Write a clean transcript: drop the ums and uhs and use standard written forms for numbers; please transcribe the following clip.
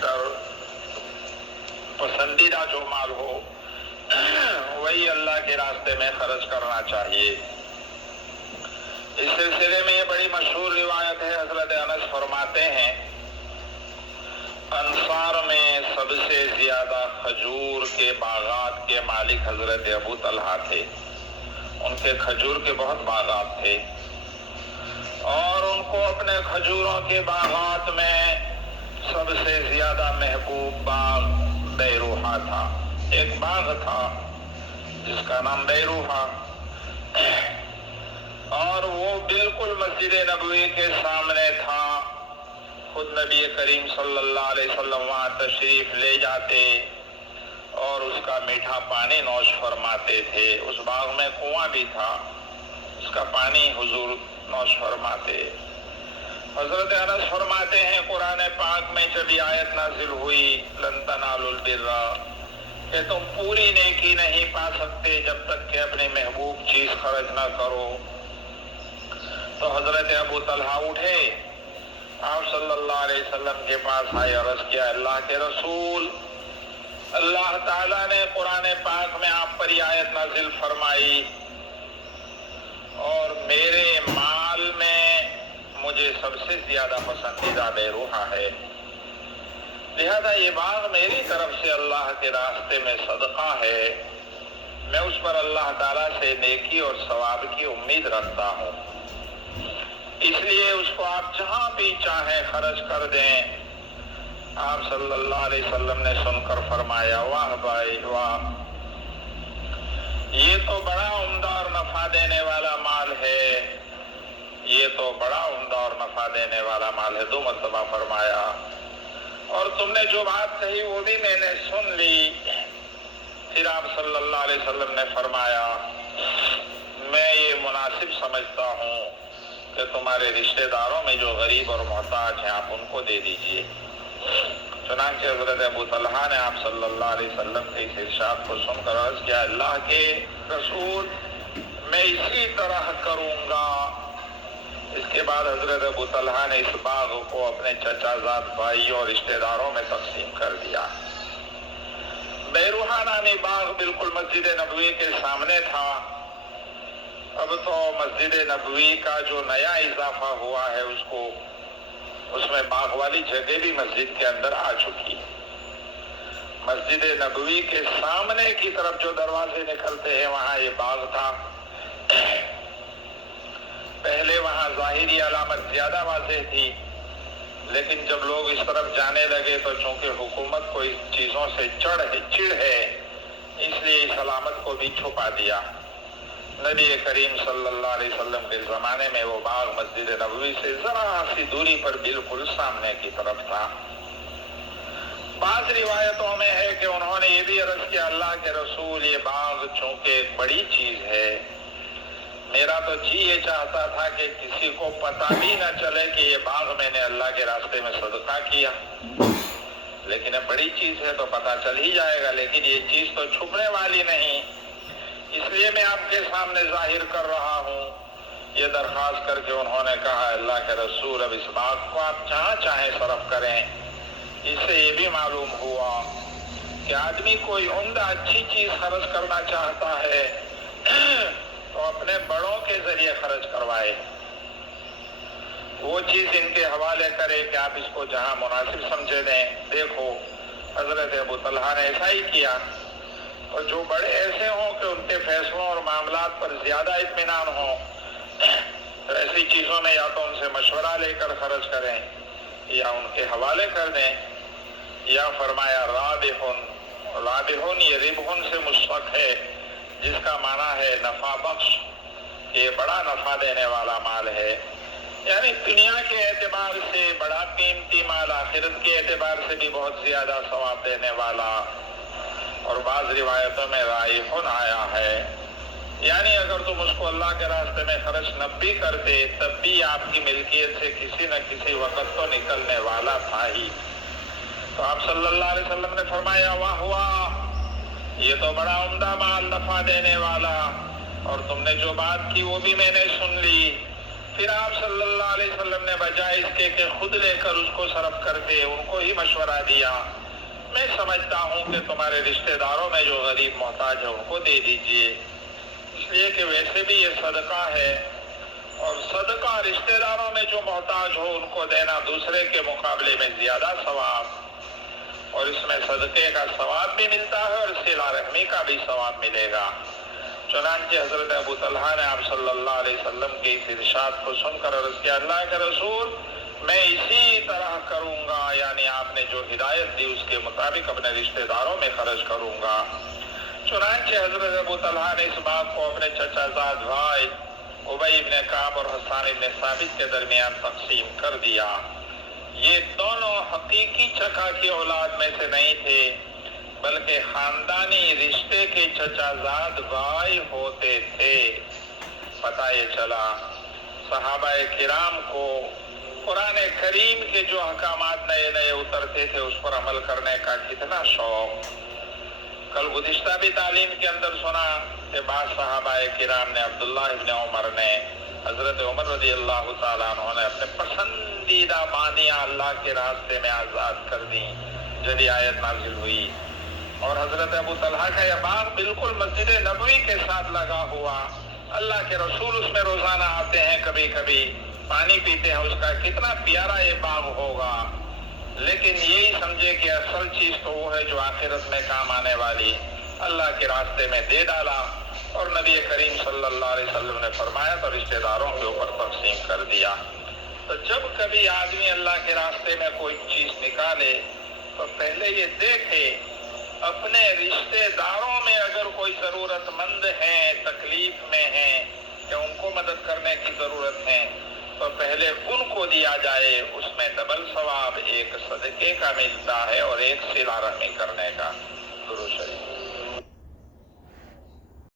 بہتر پسندیدہ جو مال ہو وہی اللہ کے راستے میں خرچ کرنا چاہیے۔ اس سلسلے میں یہ بڑی مشہور روایت ہے، حضرت انس فرماتے ہیں انصار میں سب سے زیادہ کھجور کے باغات کے مالک حضرت ابو طلحہ تھے۔ ان کے کھجور کے بہت باغات تھے اور ان کو اپنے کھجوروں کے باغات میں سب سے زیادہ محبوب باغ بیروحہ تھا۔ ایک باغ تھا جس کا نام بیروحہ، اور وہ بالکل مسجد نبوی کے سامنے تھا۔ خود نبی کریم صلی اللہ علیہ وسلم وہاں تشریف لے جاتے اور اس کا میٹھا پانی نوش فرماتے تھے۔ اس باغ میں کنواں بھی تھا، اس کا پانی حضور نوش فرماتے۔ حضرت انس فرماتے ہیں قرآن پاک میں جب یہ آیت نازل ہوئی لن تنالوا البر، کہ تم پوری نیکی نہیں پا سکتے جب تک کہ اپنی محبوب چیز خرچ نہ کرو، تو حضرت ابو طلحہ اٹھے، آپ صلی اللہ علیہ وسلم کے پاس آئے، عرض کیا اللہ کے رسول، اللہ تعالیٰ نے قرآن پاک میں آپ پر یہ آیت نازل فرمائی اور میرے مال میں مجھے سب سے زیادہ پسندیدہ بیروحہ ہے، لہذا یہ باغ میری طرف سے اللہ کے راستے میں صدقہ ہے، میں اس پر اللہ تعالیٰ سے نیکی اور ثواب کی امید رکھتا ہوں، اس لیے اس کو آپ جہاں بھی چاہیں خرچ کر دیں۔ آپ صلی اللہ علیہ وسلم نے سن کر فرمایا واہ بھائی واہ، یہ تو بڑا عمدہ اور نفع دینے والا مال ہے، یہ تو بڑا عمدہ اور نفع دینے والا مال ہے، 2 مرتبہ فرمایا، اور تم نے جو بات کہی وہ بھی میں نے سن لی۔ پھر آپ صلی اللہ علیہ وسلم نے فرمایا میں یہ مناسب سمجھتا ہوں کہ تمہارے رشتہ داروں میں جو غریب اور محتاج ہیں آپ ان کو دے دیجئے۔ چنانچہ حضرت ابو طلحہ نے آپ صلی اللہ علیہ وسلم کے اس ارشاد کو سن کر عرض کیا اللہ کے رسول میں اسی طرح کروں گا۔ اس کے بعد حضرت ابو طلحہ نے اس باغ کو اپنے چچا زاد بھائیوں اور رشتہ داروں میں تقسیم کر دیا۔ بیروحہ نامی باغ بالکل مسجد نبوی کے سامنے تھا۔ اب تو مسجد نبوی کا جو نیا اضافہ ہوا ہے اس میں باغ والی جگہ بھی مسجد کے اندر آ چکی۔ مسجد نبوی کے سامنے کی طرف جو دروازے نکلتے ہیں وہاں یہ باغ تھا۔ پہلے وہاں ظاہری علامت زیادہ واضح تھی، لیکن جب لوگ اس طرف جانے لگے تو چونکہ حکومت کو اس چیزوں سے چڑ ہے اس لیے اس علامت کو بھی چھپا دیا۔ نبی کریم صلی اللہ علیہ وسلم کے زمانے میں وہ باغ مسجد نبوی سے ذرا سی دوری پر بالکل سامنے کی طرف تھا۔ بعض روایتوں میں ہے کہ انہوں نے یہ بھی عرض کیا اللہ کے رسول یہ باغ چونکہ ایک بڑی چیز ہے، میرا تو جی یہ چاہتا تھا کہ کسی کو پتہ بھی نہ چلے کہ یہ باغ میں نے اللہ کے راستے میں صدقہ کیا، لیکن اب بڑی چیز ہے تو پتہ چل ہی جائے گا، لیکن یہ چیز تو چھپنے والی نہیں، اس لیے میں آپ کے سامنے ظاہر کر رہا ہوں۔ یہ درخواست کر کے انہوں نے کہا اللہ کے رسول اب اس باغ کو آپ جہاں چاہیں صرف کریں۔ اس سے یہ بھی معلوم ہوا کہ آدمی کوئی عمدہ اچھی چیز خرچ کرنا چاہتا ہے تو اپنے بڑوں کے ذریعے خرچ کروائے، وہ چیز ان کے حوالے کرے کہ آپ اس کو جہاں مناسب سمجھے دیں۔ دیکھو حضرت ابو طلحہ نے ایسا ہی کیا، اور جو بڑے ایسے ہوں کہ ان کے فیصلوں اور معاملات پر زیادہ اطمینان ہو تو ایسی چیزوں میں یا تو ان سے مشورہ لے کر خرچ کریں یا ان کے حوالے کر دیں، یا فرمایا رابحن یہ ربحن سے مشتق ہے جس کا معنی ہے نفع بخش، یہ بڑا نفع دینے والا مال ہے، یعنی دنیا کے اعتبار سے بڑا قیمتی مال، آخرت کے اعتبار سے بھی بہت زیادہ ثواب دینے والا۔ اور بعض روایتوں میں رائحن آیا ہے، یعنی اگر تم اس کو اللہ کے راستے میں خرچ نہ بھی کرتے تب بھی آپ کی ملکیت سے کسی نہ کسی وقت تو نکلنے والا تھا ہی۔ تو آپ صلی اللہ علیہ وسلم نے فرمایا واہ واہ، یہ تو بڑا عمدہ مال نفع دینے والا، اور تم نے جو بات کی وہ بھی میں نے سن لی۔ پھر آپ صلی اللہ علیہ وسلم نے بجائے اس کے کہ خود لے کر اس کو صرف کر کے ان کو ہی مشورہ دیا، میں سمجھتا ہوں کہ تمہارے رشتہ داروں میں جو غریب محتاج ہے ان کو دے دیجئے، اس لیے کہ ویسے بھی یہ صدقہ ہے، اور صدقہ رشتہ داروں میں جو محتاج ہو ان کو دینا دوسرے کے مقابلے میں زیادہ ثواب، اور اس میں صدقے کا ثواب بھی ملتا ہے اور صلہ رحمی کا بھی ثواب ملے گا۔ چنانچہ حضرت ابو طلحہ نے آپ صلی اللہ علیہ وسلم کے اس ارشاد کو سن کر عرض کیا، اللہ کے رسول میں اسی طرح کروں گا، یعنی آپ نے جو ہدایت دی اس کے مطابق اپنے رشتہ داروں میں خرچ کروں گا۔ چنانچہ حضرت ابو طلحہ نے اس بات کو اپنے چچا زاد بھائی ابی بن کعب اور حسان بن ثابت کے درمیان تقسیم کر دیا۔ یہ دونوں حقیقی چچا کی اولاد میں سے نہیں تھے، بلکہ خاندانی رشتے کے چچا زاد بھائی ہوتے تھے۔ پتہ یہ چلا صحابہ کرام کو قرآن کریم کے جو احکامات نئے نئے اترتے تھے اس پر عمل کرنے کا کتنا شوق۔ کل گزشتہ بھی تعلیم کے اندر سنا کہ بعض صحابہ کرام نے عبداللہ ابن عمر نے حضرت عمر رضی اللہ تعالیٰ عنہ نے اپنے پسندیدہ باندیاں اللہ کے راستے میں آزاد کر دیں جب یہ آیت نازل ہوئی، اور حضرت ابو طلحہ کا یہ باغ بالکل مسجد نبوی کے ساتھ لگا ہوا، اللہ کے رسول اس میں روزانہ آتے ہیں، کبھی کبھی پانی پیتے ہیں، اس کا کتنا پیارا یہ باغ ہوگا۔ لیکن یہی سمجھے کہ اصل چیز تو وہ ہے جو آخرت میں کام آنے والی، اللہ کے راستے میں دے ڈالا، اور نبی کریم صلی اللہ علیہ وسلم نے فرمایا تو رشتہ داروں کے اوپر تقسیم کر دیا۔ تو جب کبھی آدمی اللہ کے راستے میں کوئی چیز نکالے تو پہلے یہ دیکھے اپنے رشتہ داروں میں اگر کوئی ضرورت مند ہیں، تکلیف میں ہیں کہ ان کو مدد کرنے کی ضرورت ہے تو پہلے ان کو دیا جائے، اس میں ڈبل ثواب ایک صدقے کا ملتا ہے اور ایک صلہ رحمی کرنے کا۔